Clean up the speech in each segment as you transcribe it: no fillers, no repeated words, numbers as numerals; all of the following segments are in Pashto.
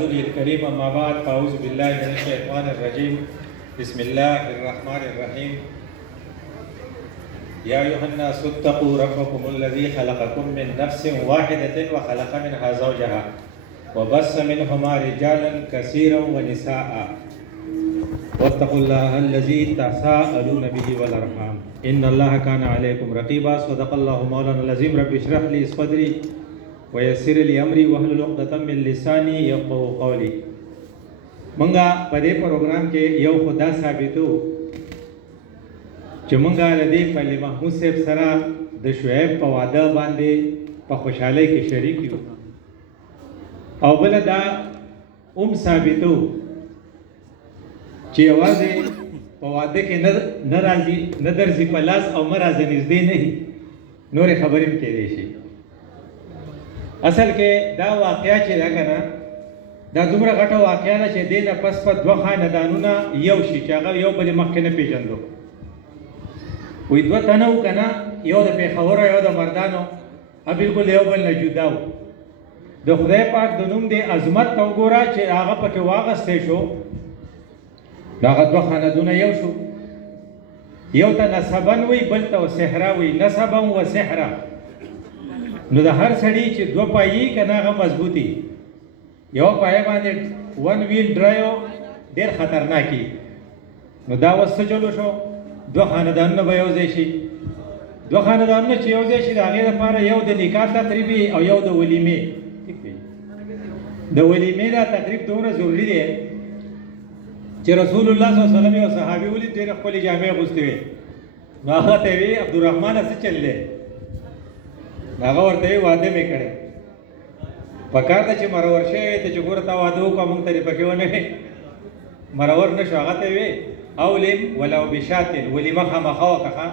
رسوله الكريم أما بعد فأعوذ بالله من الشيطان الرجيم بسم الله الرحمن الرحيم يا أيها الناس اتقوا ربكم الذي خلقكم من نفس واحدة وخلق منها زوجها وبث منهما رجالا كثيرا ونساء واتقوا الله الذي تساءلون به والأرحام إن الله كان عليكم رقيبا صدق الله مولانا العظيم رب اشرح لي صدري ويسر لي أمري واحلل عقدة من لساني يفقهوا قولي منګه په دې پروګرام کې یو خدا ثابتو چې منګه لدی په محمود صاحب سره د شعیب په واده باندې په خوشحالۍ کې شریک یو او بل دا ثابتو چې یوازې په واده کې نه راځي نه درځي په لاس او مرزه نږدې نه نورې خبرې هم کېدای شي اصل کې دا واقعیا چې دا کنه دا دومره غټه واقعیا ده چې دې نه پس په دوه خاندانونه یو شي چې هغه یو بل مخکې نه پیژندو وې دوه تنه و کنه یو د پېښور یو د مردانو بالکل یو بل نه جدا و د خدای پاک د نوم دې عظمت ته وګوره چې هغه پکې واغستی شو هغه دوه خاندانونه یو شو یو ته نسبا وی بل ته سحرا وی نسبا و سحرا نو د هر سړي چې دوه پایې کنه هغه مضبوطی یو پای باندې ون ویل ډرایو ډیر خطرناکي نو دا وسه چلو شو دوه خاندانونه به یو ځای شي دوه خاندانونه چې یو ځای شي د هغې لپاره یو د نکاح تقریبي او یو د ولیمې د ولیمې دا تقریب دومره ضروري دی چې رسول الله صلی الله علیه وسلم یو صحابي ولید ډېرې ښکلې جامې اغوستې وې نو هغه ته وی عبدالرحمنه څه چل دی هغه ورته وی واده مې کړی پکار ته چې مرور شوی ته چې ګوره تا واده وکړه موږ ته دې پکې ونه مرور نه شو هغه ته وی اولم ولو بشاتل ولیمه خامخا وکړه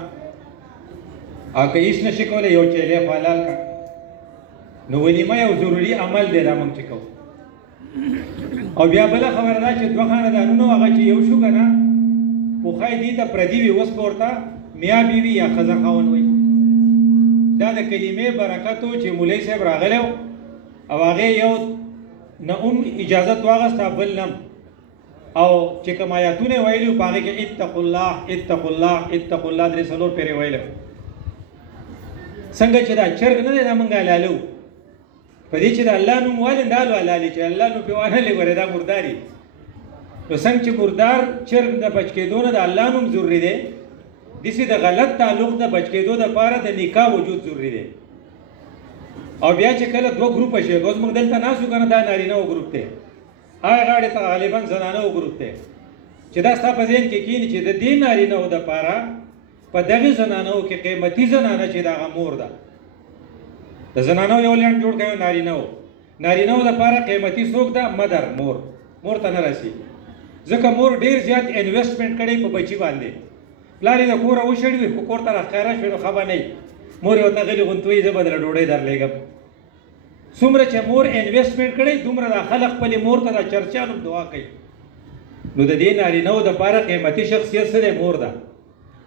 او که هېڅ نشي کولی یو چیلی خو حلال کړه نو ولیمه یو ضروري عمل دی دا موږ چې کوو او بیا بله خبره ده چې دوه خاندانونو هغه چې یو شو که نه پوښی دې ته پردي وي اوس به ورته میا بیوي یا ښځه خاوند وایي دا د کلمې برکت و چې مولوي صاحب راغلی و او هغې یو نه اجازت واغسته بل نم او چې کوم آیاتونه یې ویلي وو په هغې کې اتقوا الله اتقوا الله اتقوا الله درې څلور پېرې ویلی څنګه چې دا چرګ نه دی دا موږ حلالو په دې چې د الله نوم والې دا لو حلالي چې الله نوم پې وانهلې ګورې دا مرداري نو څنګه چې مردار چرګ د بچ کېدو نه د الله نوم ضروري دی داسې د غلط تعلق د بچ کېدو دپاره د نکاح وجود ضروري دی او بیا چې کله دوه ګروپه شي اوس موږ دلته ناست یو که نه دا نارینه و ګروپ دی هغې غاړې ته غالبا زنانه و ګروپ دی چې دا ستا په ذهن کې کښېني چې د دې نارینه و دپاره په دغې زنانهو کې قیمتي زنانه چې د هغه مور ده د زنانهو یو لنډ جوړ کړی نارینهو دپاره قیمتي څوک ده مدر مور ته نه رسي ځکه مور ډېر زیات انویسټمنټ کړی په بچي باندې پلار یې د کوره وشړي وي خو کور ته راښکاره شوي نو ښه به نه وي مور یې ورته غلي غونتوي زه به درله ډوډۍ درلېږم څومره چې مور انویسټمنټ کړی دومره دا خلک خپلې مور ته دا چرچان هم دعا کوي نو د دې نارینهو دپاره قیمتي شخصیت څه دی مور ده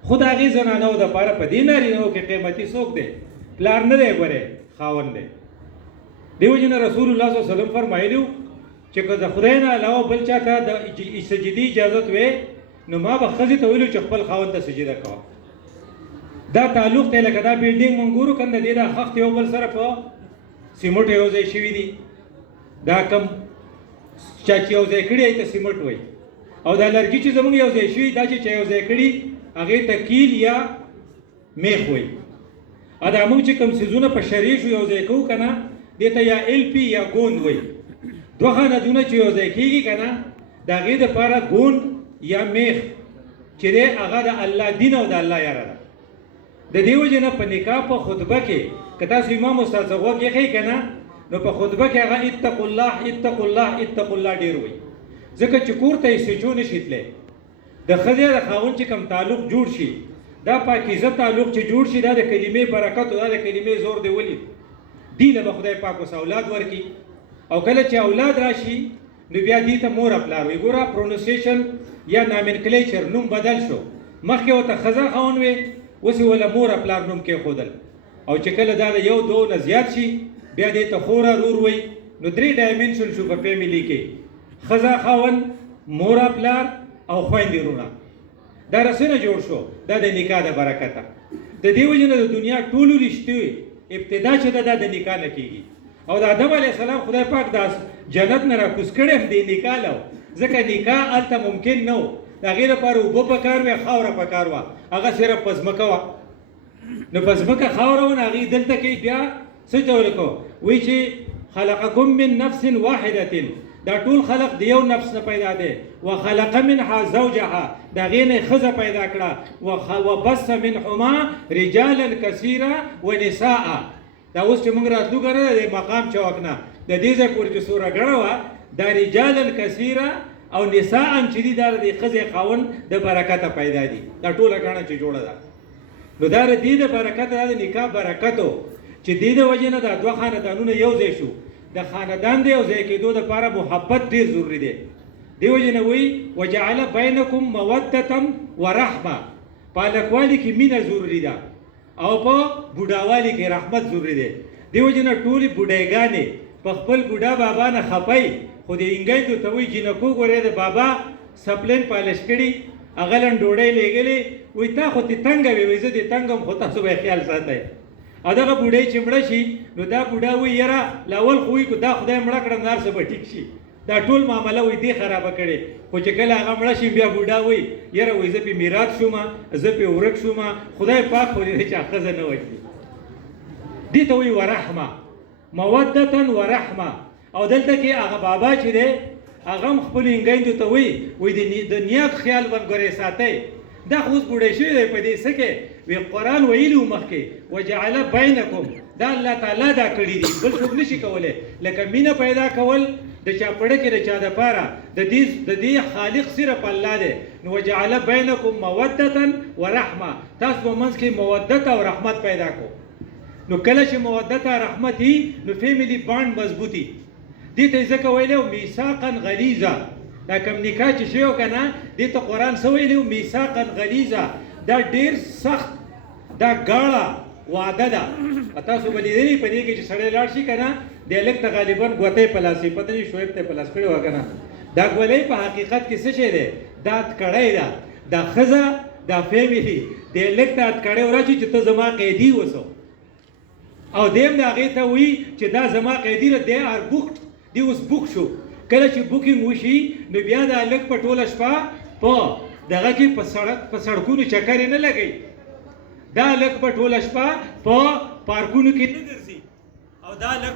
خو د هغې زنانهو دپاره په دې نارینهو کې قیمتي څوک دی پلار نه دی ګورې خاوند دی دې وجې نه رسول الله صلی الله علیه وسلم فرمایلي وو چې که د خدای نه علاوه بل چا ته د سجدې اجازت وې نو ما به ښځې ته ویلو چې خپل خاوند ته سجده کوه دا تعلق دی لکه دا بلډینګ مونږ ګورو که نه د دې دا خښت یو بل سره په سیمټو یو ځای شوي دي دا کم چا چې یو ځای کړي ته سیمټ وایي او دا لرګي چې زموږ یو ځای شوي دا چې چا یو ځای کړي هغې ته کیل یا میخ وایي او دا موږ چې کوم څیزونه په شریشو یو ځای کوو که نه دې ته یا ایل پي یا ګوند وایي دوه خاندونه چې یو ځای کېږي که نه د هغې دپاره ګوند یا میخ چې دی هغه د الله دین او د الله یاره ده د دې وجې نه په نکاح په خطبه کې که تاسو امام استاد ته غوږ ایښئ که نه نو په خطبه کې هغه اتقوا الله اتقوا الله اتقوا الله ډېر وایي ځکه چې کور ته یې سوچو نه شي تللی د ښځې د خاوند چې کوم تعلق جوړ شي دا پاکیزه تعلق چې جوړ شي دا د کلمې برکت او دا د کلمې زور دی ولید دې له به خدای پاک اوس اولاد ورکړي او کله چې اولاد راشي نو بیا دې ته مور پلار وایي ګوره پرونسیشن یا نامنکلیچر نوم بدل شو مخکې ورته ښځه خاوند وې اوس یې وله مور پلار نوم کېښودل او چې کله دا د یو دوه نه زیات شي بیا دې ته خوره رور وایي نو درې ډایمنشن شو په فیملی کې ښځه خاوند مور پلار او خویندې وروڼه دا رسنه جوړ شو دا د نکاح د برکته د دې وجې نه د دنیا ټولو رشتې ابتدا چې ده دا د نکاح نه کېږي او د آدم علیه السلام خدای پاک دا جنت نه راکوز کړی هم دې نکاح له ځکه نکاح هلته ممکن نه و د هغې لپاره اوبه پکار وې خاوره پکار وه هغه صرف په ځمکه وه نو په ځمکه خاوره وه نو هغې دلته کې بیا څه ډول کو وایي چې خلقکم من نفس واحدة دا ټول خلق د یو نفس نه پیدا دی وخلق منها زوجها د هغې نه ښځه پیدا کړه وبث منهما رجالا کثیرا ونساء دا اوس چې موږ راتلو که نه د مقام چوک نه د دې ځای پورې چې سوره ګڼه وه دا رجالا کثیرا او نساء هم چې دي دا د ښځې خاوند د برکته پیدا دي دا ټوله ګڼه چې جوړه ده نو دا د دې د برکته دا د نکاح برکت و چې دې د وجې نه دا دوه خاندانونه یو ځای شو د خاندان د یو ځای کېدو دپاره محبت ډېر ضروري دی دې وجې نه وایي وجعل بینکم مودة ورحمه په هلکوالي کې مینه ضروري ده او په بوډاوالي کې رحمت ضروري دی دې وجې نه ټولې بوډایګانې په خپل بوډا بابا نه خپئ خو د انګیندو ته وایي جینکو ګورې د بابا سپلین پالش کړي هغه لن ډوډۍ لېږلې وایي تا خو دې تنګه وې وایي زه دې تنګ یم خو تاسو به یې خیال ساتئ او دغه بوډۍ چې مړه شي نو دا بوډا وایي یاره لاول خو وایي که دا خدای مړه کړم نو هر څه به ټیک شي دا ټول معامله وایي دې خرابه کړې خو چې کله هغه مړه شي بیا بوډا وایي یاره وایي زه پې میراث شوم زه پې ورک شوم خدای پاک خو دې چې ښځه نه وژني دې ته وایي ورحمه مودة ورحمه او دلته کې هغه بابا چې دی هغه هم خپلو انګیندو ته وایي د نیت خیال ورګورې ساتئ دا خو اوس بوډۍ شوی دی په دې څه کې وی قرآن ویلي و مخکې وجعل بینکم دا الله تعالی دا کړي دي بل څوک نشي کولی لکه مینه پیدا کول د چا پړه کې د چا دپاره د دې خالق صرف الله دی نو وجعل بینکم مودة ورحمه تاسو په منځ کې مودت او رحمت پیدا کو نو کله چې مودت او رحمت وي نو فیملی بانډ مضبوطي دې ته ځکه ویلی و میثاقا غلیظا دا کوم نکاح چې شوی و که نه دې ته قرآن څه ویلی و میثاقا غلیظا دا ډېر سخت دا ګاړه وعده ده تاسو به لیدلي په دې کې چې سړی لاړ شي که نه د هلک ته غالبا ګوتۍ په لاس وي پته نه شعیب ته یې په لاس کړې وه که نه دا ګولۍ په حقیقت کې څه شی دی دا هتکړۍ ده دا ښځه دا فیملی د هلک ته هتکړۍ وراشي چې ته زما قیدي اوسو او دیم د هغې ته وایي چې دا زما قیدي ده دی آر بوکډ دی اوس بوک شو کله چې بوکینګ وشي نو بیا د هلک په ټوله شپه په دغه کې په سړکونو چکر نه لګوي دا هلک په ټوله شپه په پارکونو کې نه ګرځي او دا هلک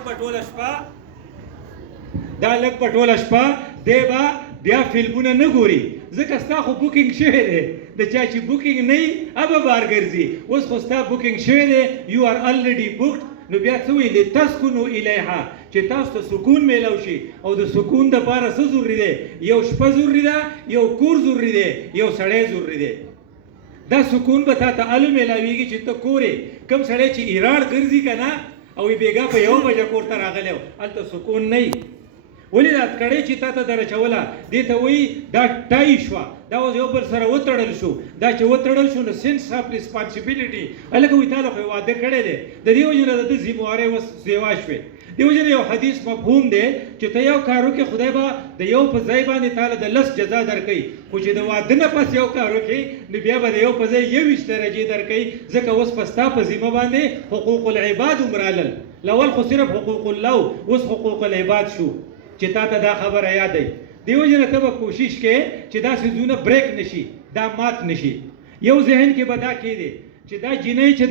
په ټوله شپه دی به بیا فلمونه نه ګوري ځکه ستا خو بوکینګ شوی دی د چا چې بوکینګ نه وي هغه بار ګرځي اوس خو ستا بوکینګ شوی دی یو آر الریډي بوکډ نو بیا څه وایي لتسکنو الیها چې تاسو ته سکون میلاو شي او د سکون دپاره څه ضروري دی یو شپه ضروري ده یو کور ضروري دی یو سړی ضروري دی دا سکون به تا ته هلو میلاویږي چې ته کور یې کوم سړی چې ایراړ ګرځي که نه او بیګا په 1 بجه کور ته راغلی و هلته سکون نه وي ولې دا هتکړۍ چې تا ته در اچوله دې ته وایي دا ټای شوه دا اوس یو بل سره وتړل شو دا چې وتړل شو نو سینس آف ریسپانسیبیلیټي هلکه وایي تا له خو یې واده کړی دی د دې وجې نه د ده ذموارۍ اوس سیوا شوې دې وجې نه یو حدیث مفهوم دی چې ته یو کار وکړې خدای به د یو په ځای باندې تا له د 10 جزا درکوي خو چې د واده نه پس یو کار وکړې نو بیا به د یو په ځای 21 درجې درکوي ځکه اوس په ستا په ذمه باندې حقوق العباد هم رالل لول خو صرف حقوق الله اوس حقوق العباد شو چې تا ته دا خبره یاد وي دې وجې نه ته به کوشش کوې چې دا څیزونه بریک نشي دا مات نشي یو ذهن کې به دا کېدی چې دا جینۍ چې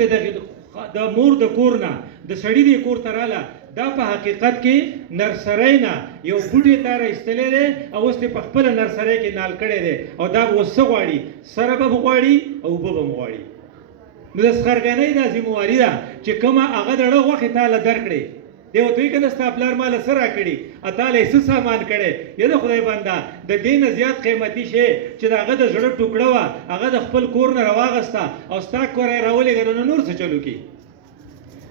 د مور د کور نه د سړي د کور ته راله دا په حقیقت کې نرسرۍ نه یو بوټي ته راایستلی دی او اوس یې په خپله نرسرۍ کې نال کړی دی او دا به اوس څه غواړي سره به غواړي او اوبه به غواړي نو د سخرګنۍ دا ذمواري ده چې کومه هغه د ړه غوښې تا له درکړې دی ورته وایي که نه ستا پلار ما له څه راکړي تا له یې څه سامان کړی یا د خدای بنده د دې نه زیات قیمتي شی چې د هغه د زړه ټوکړه وه هغه د خپل کور نه راواغسته او ستا کور یې راولېږه نو نور څه چلو کړي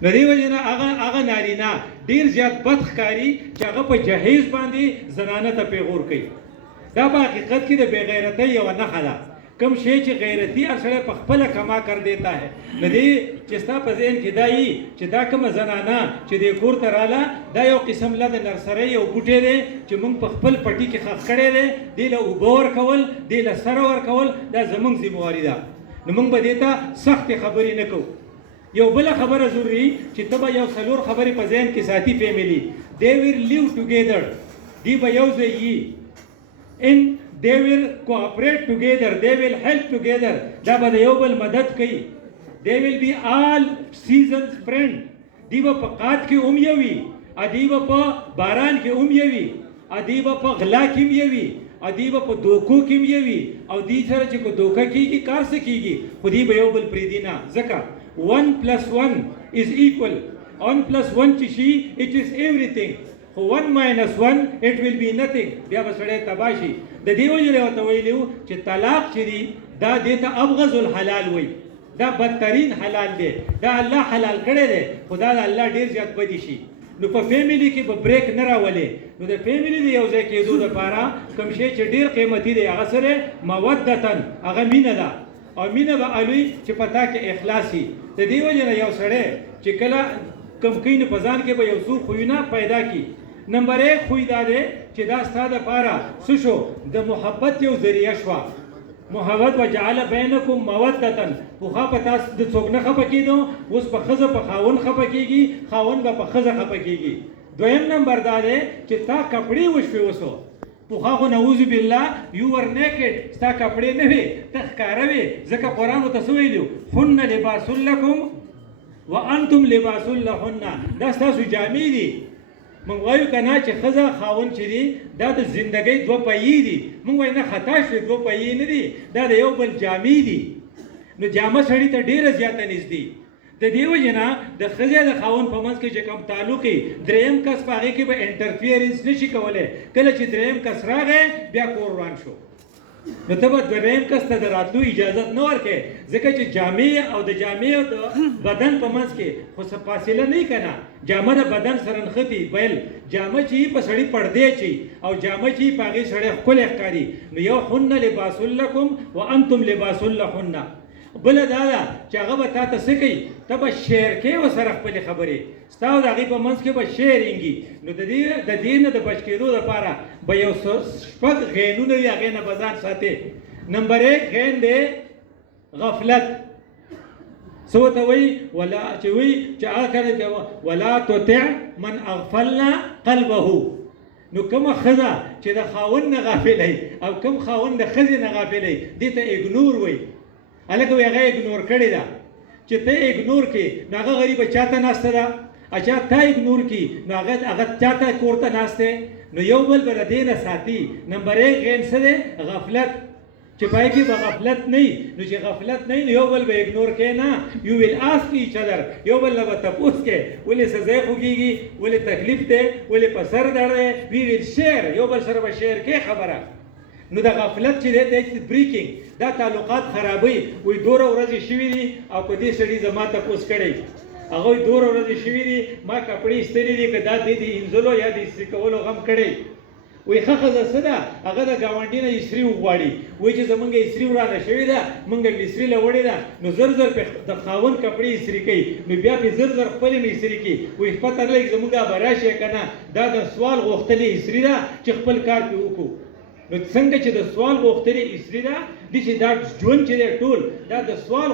نو دې وجې نه هغه نارینه ډېر زیات بد ښکاري چې هغه په جهیز باندې زنانه ته پیغور کوي دا په حقیقت کې د بېغیرتۍ یوه نښه ده کم شی چې غیرتي هر سړی په خپله کما کر دیتا ہے نو دې چې ستا په ذهن کې دا وي چې دا کومه زنانه چې دې کور ته راله دا یو قسم له د نرسرۍ یو بوټی دی چې موږ په خپل پټي کې ښخ کړی دی دې له اوبه ورکول دې له سره ورکول دا زموږ ذمهواري ده نو موږ به دې ته سختې خبرې نه کوو یو بله خبره ضروري چې ته به یو څلور خبرې په ذهن کې ساتي فیملی they will live together دی به یو ځای یي in they will cooperate together they will help together دا به د یو بل مدد کوي they will be all seasons friend دی به په قات کې هم یو وي دی به په باران کې هم یو وي دی به په غلا کې هم یو وي دی به په دوکو کې هم یو وي او دی سره چې کو دوکه کېږي کار څه کېږي خو دی به یو بل پرېږدي نه ځکه 1 + 1 is equal 1 + 1 چې شي it is everything خو 1 - 1 it will be nothing بیا به سړی تباه شي د دې وجې ورته ویلي وو چې طلاق چې دی دا دې ته ابغض الحلال وایي دا بدترین حلال دی دا الله حلال کړی دی خو دا د الله ډېر زیات بدي شي نو په فیملی کې به بریک نه راولې نو د فیملی د یو ځای کېدو دپاره کوم شی چې ډېر قیمتي دی هغه سره مودتن هغه مینه ده او مینه به الوي چې په تا کې اخلاص وي د دې وجې نه یو سړی چې کله کم کوي نو په ځان کې به یو څو خویونه پیدا کړي نمبر 1 خوی دا دی چې دا ستا دپاره څه شو د محبت یو ذریعه شوه محبت وجعل بینکم مودتن پوخا په تاسو د څوک نه خفه کېدو اوس په ښځه په خاوند خفه کېږي خاوند به په ښځه خفه کېږي دویم نمبر دا دی چې تا کپړې وشوې اوسو پوخا خو نعوذ بالله یو ور نیکډ ستا کپړې نه وې ته ښکاره وې ځکه قرآن ورته څه ویلي هن لباس لکم وانتم لباس لهن دا ستاسو جامې دي موږ وایو که نه چې ښځه خاوند چې دي دا د زندګۍ دوه پهیې دي موږ وایو نه خطا شوې دوه پهیې نه دي دا د یو بل جامې دي نو جامه سړي ته ډېره زیاته نږدې د دې وجې نه د ښځې د خاوند په منځ کې چې کوم تعلق وي دریم کس په هغې کې به انټرفیرنس نه شي کولی کله چې دریم کس راغی بیا کور روان شو نو ته به دریم کس ته د راتلو اجازت نه ورکې ځکه چې جامې او د جامې او د بدن په منځ کې خو څه فاصله نه وي که نه جامه د بدن سره نښتي بل جامه چې وي په سړي پردې چې او جامه چې وي په هغې سړی ښکلی ښکاري نو یو هن لباس لکم وانتم لباس لهن بله دا ده چې هغه به تا ته څه کوي ته به شیر کې ورسره خپلې خبرې ستا او د هغې په منځ کې به شیرینګي نو د دې نه د بچ کېدو دپاره به یو شپږ غینونه وي هغې نه به ځان ساتې نمبر 1 غین دی غفلت څه ورته وایي چې وایي چې هغه کله ولا تطع من اغفلنا قلبه نو کومه ښځه چې د خاوند نه غافلی او کوم خاوند د ښځې نه غافلی دې ته اګنور وایي هلکه وایي هغه اګنور کړې ده چې ته اګنور کړې نو هغه غریبه چا ته ناسته ده اچھا تا اګنور کړي نو هغه چا ته کور ته ناست دی نو یو بل به له دې نه ساتي نمبر 1 غین څه دی غفلت چې پای کې به غفلت نه وي نو چې غفلت نه وي نو یو بل به اګنور کوې نه یو ویل آسک ایچ ادر یو بل نه به تپوس کوې ولې څه ځای خوږېږي ولې تکلیف دی ولې په سر درد دی وی ویل شیر یو بل سره به شیر کې خبره نو د غفلت چې دی بریکینګ دا تعلقات خرابوي وایي دوره ورځې شوي دي او په دې سړي زما تپوس کړی هغوی دوره ورځې شوي دي ما کپړې ایستلي دي که دا د انځلو یا د استري کولو غم کړی وایي ښه ښځه څه ده هغه د ګاونډي نه استري وغواړي وایي چې زمونږ استري ورانه شوې ده مونږ استري له وړې ده نو زر زر پې د خاوند کپړې استري کوي نو بیا پې زر زر خپلې مې استري کوي وایي پته نه لګي زمونږ به راشي که نه دا د سوال غوښتلې استري ده چې خپل کار پې وکړو نو څنګه چې د سوال غوښتلې استري ده دې چې دا ژوند چې دی ټول دا د سوال